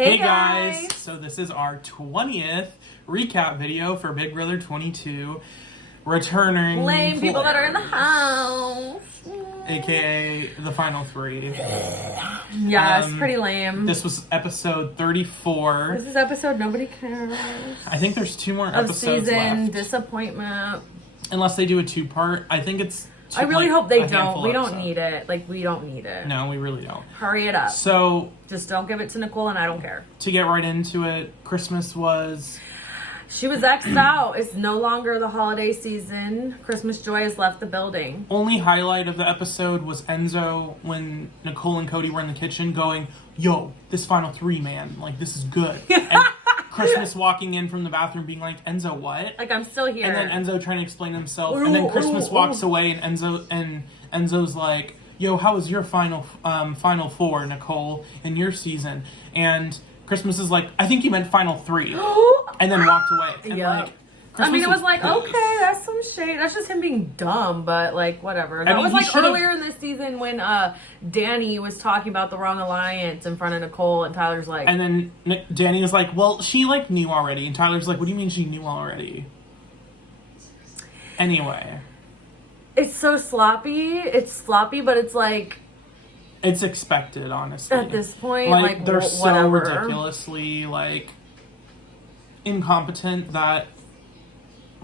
Hey guys! So this is our 20th recap video for Big Brother 22. Returning Lame people that are in the house. AKA the final three. Yeah, it's pretty lame. This was episode 34. This is episode nobody cares. I think there's 2 more of episodes season left. Disappointment. Unless they do a 2-part. I think it's I really hope they don't. handful We of don't episodes. need it. Like, we don't need it. No, we really don't. Hurry it up. So, Just don't give it to Nicole and I don't care. to get right into it, Christmas was... She was X'd out. It's no longer the holiday season. Christmas joy has left the building. Only highlight of the episode was Enzo when Nicole and Cody were in the kitchen going, yo, this final 3, man, like, this is good. And Christmas walking in from the bathroom being like, Enzo, what? Like, I'm still here. And then Enzo trying to explain himself. And then Christmas walks away and Enzo's like, yo, how was your final 4, Nicole, in your season? And Christmas is like, I think you meant final 3. And then walked away. And Yep. Christmas I mean, it was like, pissed. okay, that's some shade. That's just him being dumb, but like, whatever. That mean, was he like should've- earlier in this season when Danny was talking about the wrong alliance in front of Nicole, and Tyler's like, And then Danny was like, well, she like knew already. And Tyler's like, what do you mean she knew already? Anyway. it's so sloppy. It's sloppy, but it's like, It's expected, honestly. at this point, like they're so whatever. ridiculously like incompetent that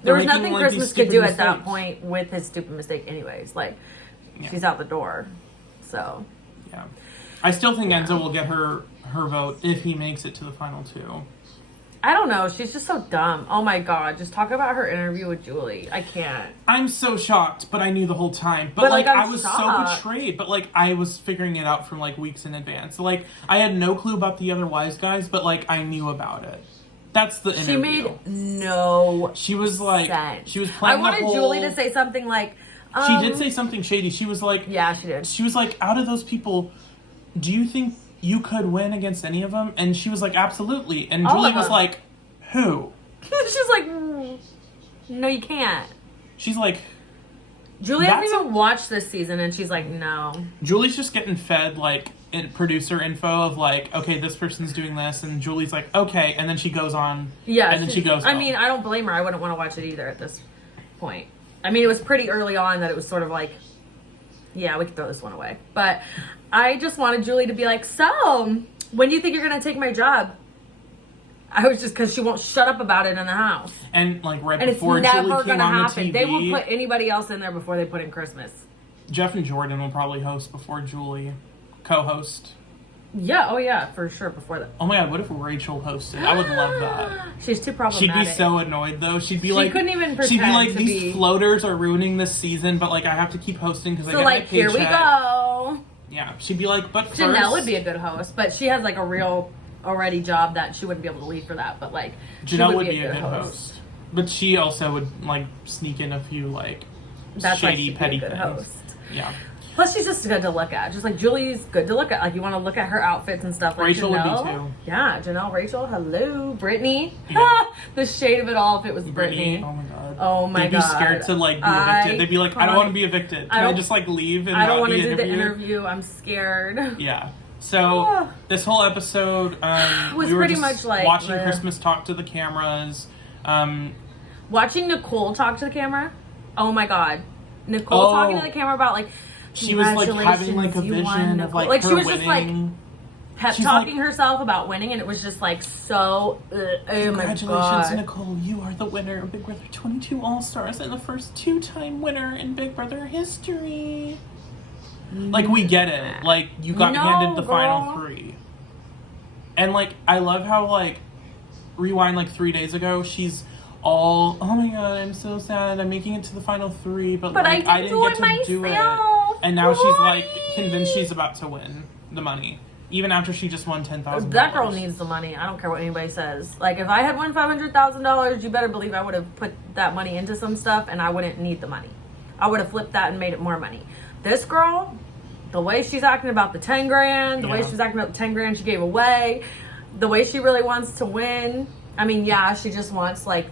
There they're was making, nothing like, Christmas these could do stupid at that mistakes. point with his stupid mistake anyways. Like, Yeah. she's out the door. So, Yeah. I still think Enzo will get her vote if he makes it to the final 2. I don't know. She's just so dumb. Oh my God. Just talk about her interview with Julie. I can't. I'm so shocked, but I knew the whole time. But like, like I'm I was shocked. so betrayed. But like I was figuring it out from like weeks in advance. Like I had no clue about the other wise guys, but like I knew about it. That's the interview. She made no She was like sense. she was playing I wanted the whole, Julie to say something like, She did say something shady. She was like, yeah, she did. she was like, out of those people, do you think you could win against any of them? And she was like, absolutely. And All Julie of was them. like, who? She's like, no, you can't. She's like, Julie hasn't That's even watched this season, and she's like, no. Julie's just getting fed like producer info of like, okay, this person's doing this, and Julie's like, okay, and then she goes on, Yeah, and then she goes. I home. mean, I don't blame her. I wouldn't want to watch it either at this point. I mean, it was pretty early on that it was sort of like, yeah, we could throw this one away. But I just wanted Julie to be like, so, when do you think you're going to take my job? I was just, because she won't shut up about it in the house. and like right And it's before never Julie going came to on happen. the TV, They will put anybody else in there before they put in Christmas. Jeff and Jordan will probably host before Julie, co-host. Yeah, oh yeah, for sure, before that. Oh my god, what if Rachel hosted? I would love that. She's too She'd problematic. be so annoyed though. She'd be She like, couldn't even she'd be pretend like, to these be- floaters are ruining this season, but like I have to keep hosting because I So get like, my here paycheck. we go. Yeah, she'd be like, but first, Janelle would be a good host, but she has like a real already job that she wouldn't be able to leave for that. But like, she Janelle would be a good host. But she also would like sneak in a few like That's why shady, she'd be petty a good things. host. Yeah, Plus, she's just good to look at. Just like Julie's good to look at. Like you want to look at her outfits and stuff. Like Rachel would be Janelle. too. Yeah, Janelle, Rachel, hello, Brittany. Yeah. The shade of it all. If it was Brittany. Brittany. Oh my god. Oh my They'd be God. scared to like be I evicted. They'd be like, I don't want to be evicted. Can I just like leave and I don't not want to be do interviewed? the interview. I'm scared. Yeah. So this whole episode, Was we were pretty just much like watching the- Christmas talk to the cameras. Watching Nicole talk to the camera. Oh my God, Nicole Oh. talking to the camera about like. She was like having like a Congratulations, you won, vision of Nicole. like her she was winning. just like pep She's talking like, herself about winning, and it was just like so. Oh my Congratulations, God. Nicole! You are the winner of Big Brother 22 All Stars and the first 2-time winner in Big Brother history. Like we get it. Like you got No, handed the final girl. 3, and like I love how like rewind like 3 days ago she's all, oh my god, I'm so sad. I'm making it to the final 3, but like I didn't get to do it. myself. And now she's like Why? convinced she's about to win the money, even after she just won $10,000. That girl needs the money. I don't care what anybody says. Like, if I had won $500,000, you better believe I would have put that money into some stuff, and I wouldn't need the money. I would have flipped that and made it more money. This girl, the way she's acting about the 10 grand, the way Yeah. she's acting about the 10 grand she gave away, the way she really wants to win. I mean, yeah, she just wants like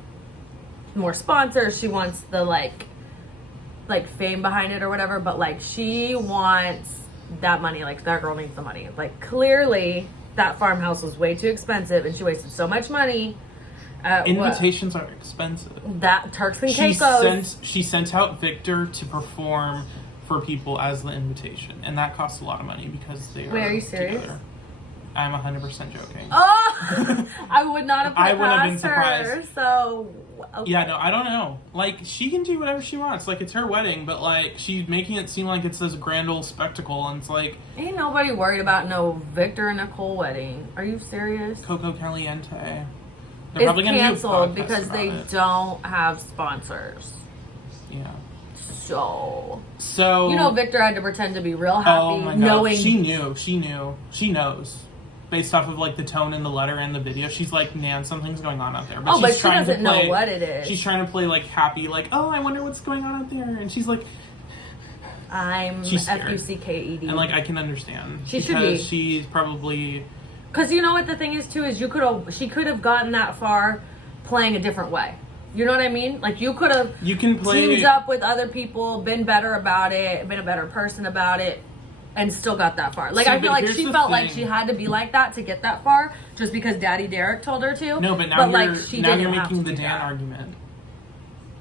more sponsors. She wants the like fame behind it or whatever, but like she wants that money. Like, that girl needs the money. Like, clearly that farmhouse was way too expensive and she wasted so much money. Invitations are expensive. That Turks and Caicos. She sent out Victor to perform for people as the invitation, and that costs a lot of money because they are. Wait, are you serious? Together. I'm 100% joking. Oh, I would not have. I wouldn't have been surprised. Her, so okay. Yeah, no, I don't know. Like, she can do whatever she wants. Like, it's her wedding, but like, she's making it seem like it's this grand old spectacle, and it's like, ain't nobody worried about no Victor and Nicole wedding. Are you serious? Coco Caliente. They're it's probably gonna canceled do a podcast because they about it. don't have sponsors. Yeah. So you know, Victor had to pretend to be real happy, oh my God. knowing She knows. Based off of like the tone in the letter and the video, she's like, "Man, something's going on out there." But but she doesn't know what it is. She's trying to play like happy, like, "Oh, I wonder what's going on out there," and she's like, "I'm Fucked," and like I can understand. She should be. She's probably because you know what the thing is too is she could have gotten that far playing a different way. You know what I mean? Like you could have teamed up with other people, been better about it, been a better person about it. And still got that far. Like, I feel like she felt like she had to be like that to get that far, just because Daddy Derek told her to. No, but now you're making the Dan argument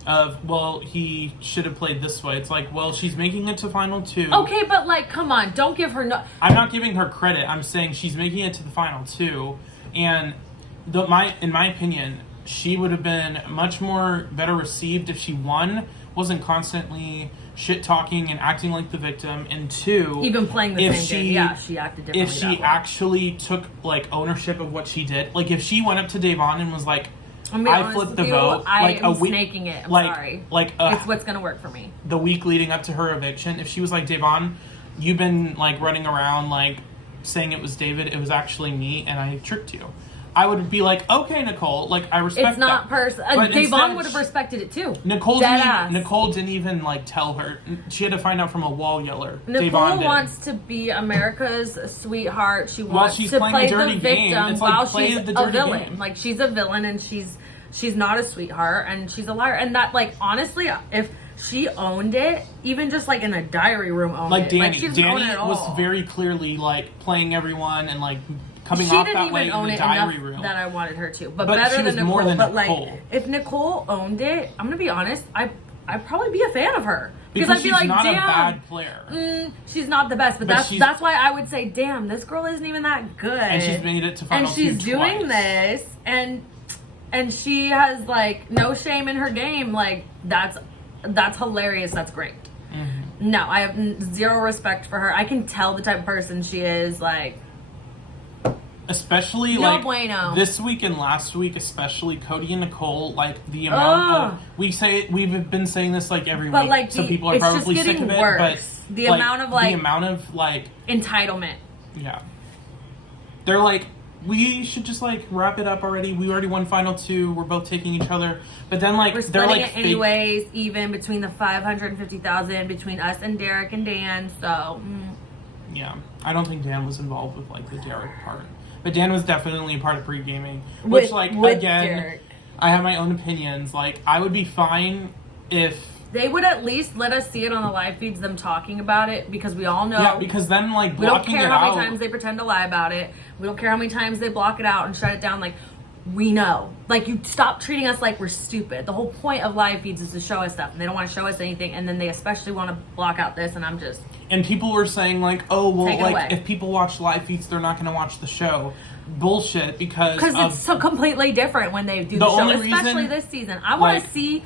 of, well, he should have played this way. It's like, well, she's making it to final two. Okay, but like, come on, don't give her no. I'm not giving her credit. I'm saying she's making it to the final two, and in my opinion, she would have been much more better received if she wasn't constantly shit talking and acting like the victim, and two, even playing the same game. Yeah, she acted differently. If she actually took like ownership of what she did, like if she went up to Davon and was like, I flipped the vote, like a week, snaking it. I'm sorry. Like it's what's gonna work for me. The week leading up to her eviction, if she was like, Davon, you've been like running around like saying it was David, it was actually me, and I tricked you. I would be like, okay, Nicole, like I respect it's not Davon would have respected it too. Nicole didn't even like tell her. She had to find out from a wall yeller. Nicole wants to be America's sweetheart. She wants to play the victim while she's a villain. Like she's a villain and she's not a sweetheart and she's a liar. And that, like, honestly, if she owned it, even just like in a diary room, like Danny was very clearly like playing everyone and like. Coming off that way in the diary room. That I wanted her to, but better than Nicole. But Nicole. Like, if Nicole owned it, I'm gonna be honest. I'd probably be a fan of her because I'd be like, not damn, a bad player. She's not the best, but that's why I would say, damn, this girl isn't even that good. And she's made it to final two and she's doing this, and she has like no shame in her game. Like that's hilarious. That's great. Mm-hmm. No, I have zero respect for her. I can tell the type of person she is. Like. Especially no like bueno. This week and last week, especially Cody and Nicole, like the amount of we've been saying this like every week, like so people are probably sick of it. Worse. But the amount of entitlement. Yeah, they're like, we should just like wrap it up already. We already won final two. We're both taking each other, but then like we're they're like it anyways. Even between the 550,000 between us and Derek and Dan. So yeah, I don't think Dan was involved with like the Derek part. But Dan was definitely a part of pre-gaming. Which, with again, Derek. I have my own opinions. Like, I would be fine if... They would at least let us see it on the live feeds, them talking about it, because we all know... Yeah, because then, like, we don't care how many times they pretend to lie about it. We don't care how many times they block it out and shut it down. Like, we know. Like, you stop treating us like we're stupid. The whole point of live feeds is to show us stuff, and they don't want to show us anything, and then they especially want to block out this, and I'm just... And people were saying, like, oh, well, like, if people watch live feeds, they're not going to watch the show. Bullshit, because it's so completely different when they do the show, especially this season. I want to see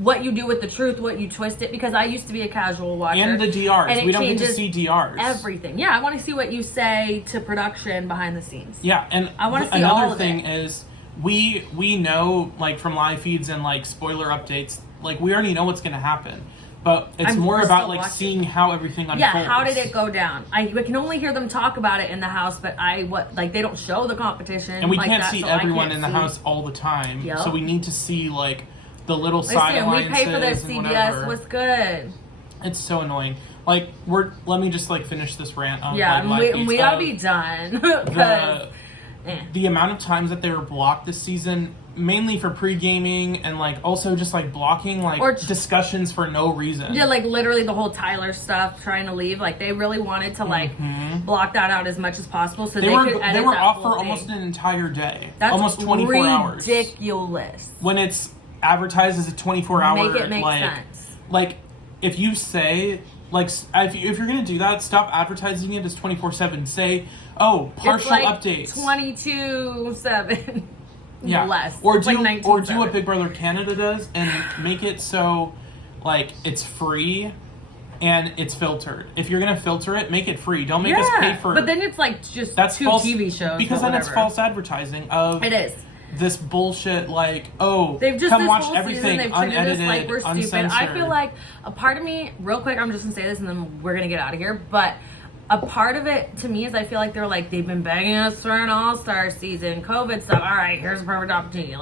what you do with the truth, what you twist it, because I used to be a casual watcher. And the DRs. And we don't get to see DRs. Everything. Yeah, I want to see what you say to production behind the scenes. Yeah, and I want to see all of it. Another thing is, we know, like, from live feeds and, like, spoiler updates, like, we already know what's going to happen. But it's more about, like, seeing how everything unfolds. Yeah, how did it go down? I can only hear them talk about it in the house, but they don't show the competition. And we can't see everyone in the house all the time. Yep. So we need to see, like, the little side alliances. We pay for this CBS. What's good? It's so annoying. Like, let me just, like, finish this rant on, and we gotta be done. The amount of times that they were blocked this season mainly for pre-gaming and like also just like blocking like Or discussions for no reason. Yeah, like literally the whole Tyler stuff, trying to leave. Like they really wanted to like block that out as much as possible, so they could edit they were that off whole for thing. almost an entire day. That's almost 24 hours. Ridiculous. When it's advertised as a 24-hour, Make it make like, sense. Like if you say like if you're gonna do that, stop advertising it as 24/7. Say, oh, partial it's like updates. 22/7. Yeah. Less. Or It's do like or do 19/7. what Big Brother Canada does and make it so like it's free and it's filtered. If you're gonna filter it, make it free. Don't make us pay for it. But then it's like just That's two false, TV shows. because or then it's whatever. false advertising of It is. this bullshit. Like, oh, They've just come this watch whole everything season, they've treated us unedited, like we're stupid. uncensored. I feel like a part of me, real quick, I'm just gonna say this and then we're gonna get out of here. But a part of it to me is I feel like they're like, they've been begging us for an all-star season, COVID stuff. All right, here's a perfect opportunity.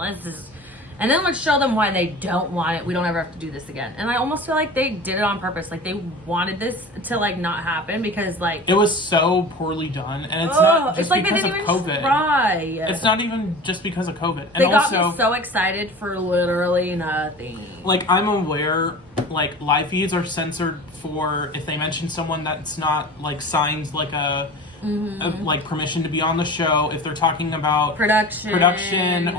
And then let's show them why they don't want it. We don't ever have to do this again. And I almost feel like they did it on purpose. Like they wanted this to like not happen because like it was so poorly done, and it's not just it's like because they of didn't even COVID. try. It's not even just because of COVID. And They got also, me so excited for literally nothing. like, I'm aware, like, live feeds are censored for if they mention someone that's not, like, signed, like, a like, permission to be on the show. If they're talking about production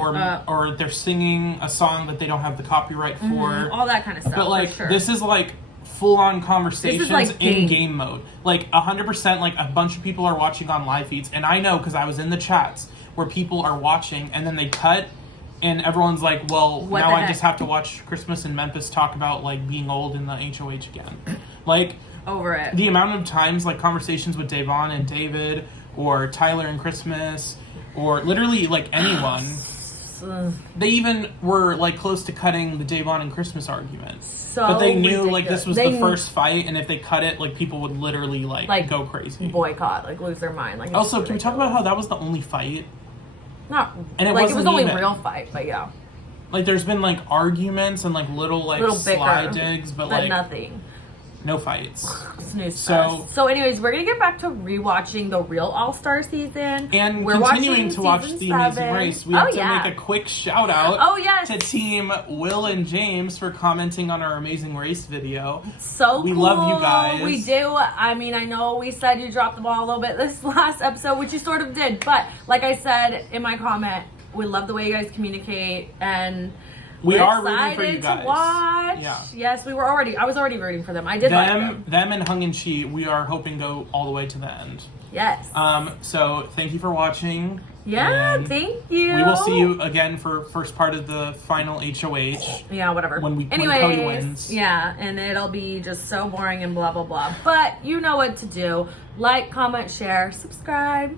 or they're singing a song that they don't have the copyright for. All that kind of stuff. But, like, for sure. this is, like, full-on conversations like in game mode. Like, 100%, like, a bunch of people are watching on live feeds. And I know, because I was in the chats where people are watching, and then they cut, and everyone's like, well, What now the I heck? just have to watch Christmas in Memphis talk about, like, being old in the HOH again. Like, over it. the amount of times, like, conversations with Davon and David, or Tyler and Christmas, or literally, like, anyone, they even were, like, close to cutting the Davon and Christmas argument. So But they knew, ridiculous. like, this was the first fight, and if they cut it, like, people would literally, like go crazy. Boycott, like lose their mind. Like, it's Also, can we talk ridiculous. about how that was the only fight? Not And it like it was wasn't only even. real fight, but yeah, Like, there's been, like, arguments and, like, little sly bicker, digs, but but like, nothing. no fights. Snooze So- fest. So, anyways, we're gonna get back to rewatching the real All-Star season, And we're continuing watching to watch season The Amazing 7. Race. We have to yeah. make a quick shout out Oh, yes. to Team Will and James for commenting on our Amazing Race video. So We cool. love you guys. We do. I mean, I know we said you dropped the ball a little bit this last episode, which you sort of did, but like I said in my comment, we love the way you guys communicate, and We we're are rooting excited for you guys. to watch. Yeah. Yes, I was already rooting for them. I did like them. Them and Hung and Chi, we are hoping go all the way to the end. Yes. So thank you for watching. Yeah, and thank you. We will see you again for first part of the final HOH. Yeah, whatever. When Anyways, Cody wins. Yeah, and it'll be just so boring and blah, blah, blah. But you know what to do. Like, comment, share, subscribe.